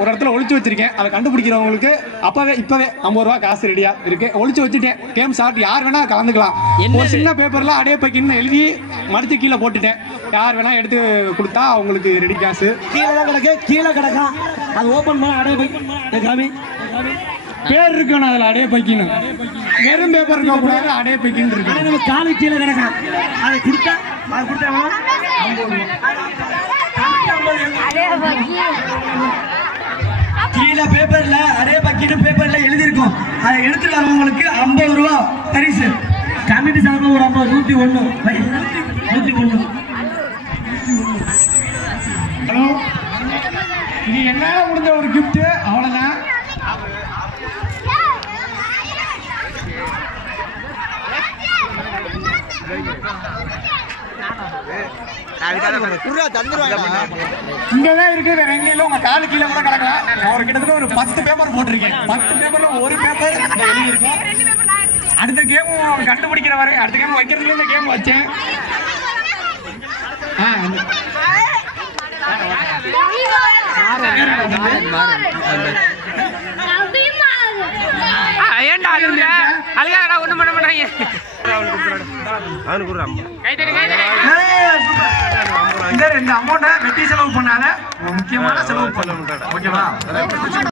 ஒரு இடத்துல ஒளிச்சு வச்சிருக்கேன். அதை கண்டுபிடிக்கிறவங்களுக்கு இப்பவே 50 ரூபா காசு ரெடியா இருக்கு. ஒளிச்சு வச்சுட்டேன். Game start. யார் வேணா கலந்துக்கலாம். ஒரு சின்ன பேப்பர்ல அடைய பைக்கின்னு எழுதி மடிச்சு கீழே போட்டுட்டேன். யார் வேணா எடுத்து கொடுத்தா அவங்களுக்கு ரெடி காசு. கீழே கிடக்கும். அது ஓபன் பண்ண அடைய பைக் பேர் இருக்கணும். அதுல அடைய பைக்கின்னு வெறும் பேப்பர் இருக்க கூடாது. அடைய பைக்கின்னு இருக்கு. காலு கீழே கிடக்கும். அதை கொடுத்தா கீழே பேப்பர்ல அடைய பக்கிட்டு பேப்பர்ல எழுதியிருக்கோம். அதை எடுத்து வரவங்களுக்கு 50 ரூபா பரிசு. கமிட்டி சார்பில் ஒரு 101. ஹலோ, இது என்னால முடிஞ்ச ஒரு கிஃப்ட். அவ்வளவுதான். இங்கதான் இருக்கு. வேற எங்கேயும் உங்க காலு கீழே கூட கிடக்கலாம். ஒரு கிட்டத்தட்ட ஒரு 10 பேப்பர் போட்டிருக்கேன். 10 பேப்பர்ல ஒரு பேப்பர் எழுதியிருக்கோம். அடுத்த கேம் கண்டுபிடிக்கிற வரை அடுத்த கேம் வைக்கிறதுல இந்த கேம் வச்சேன். இந்த 2 அமௌண்ட்டை வெட்டி செலவு பண்ணாத முக்கியமான செலவு பண்ண. ஓகேவா?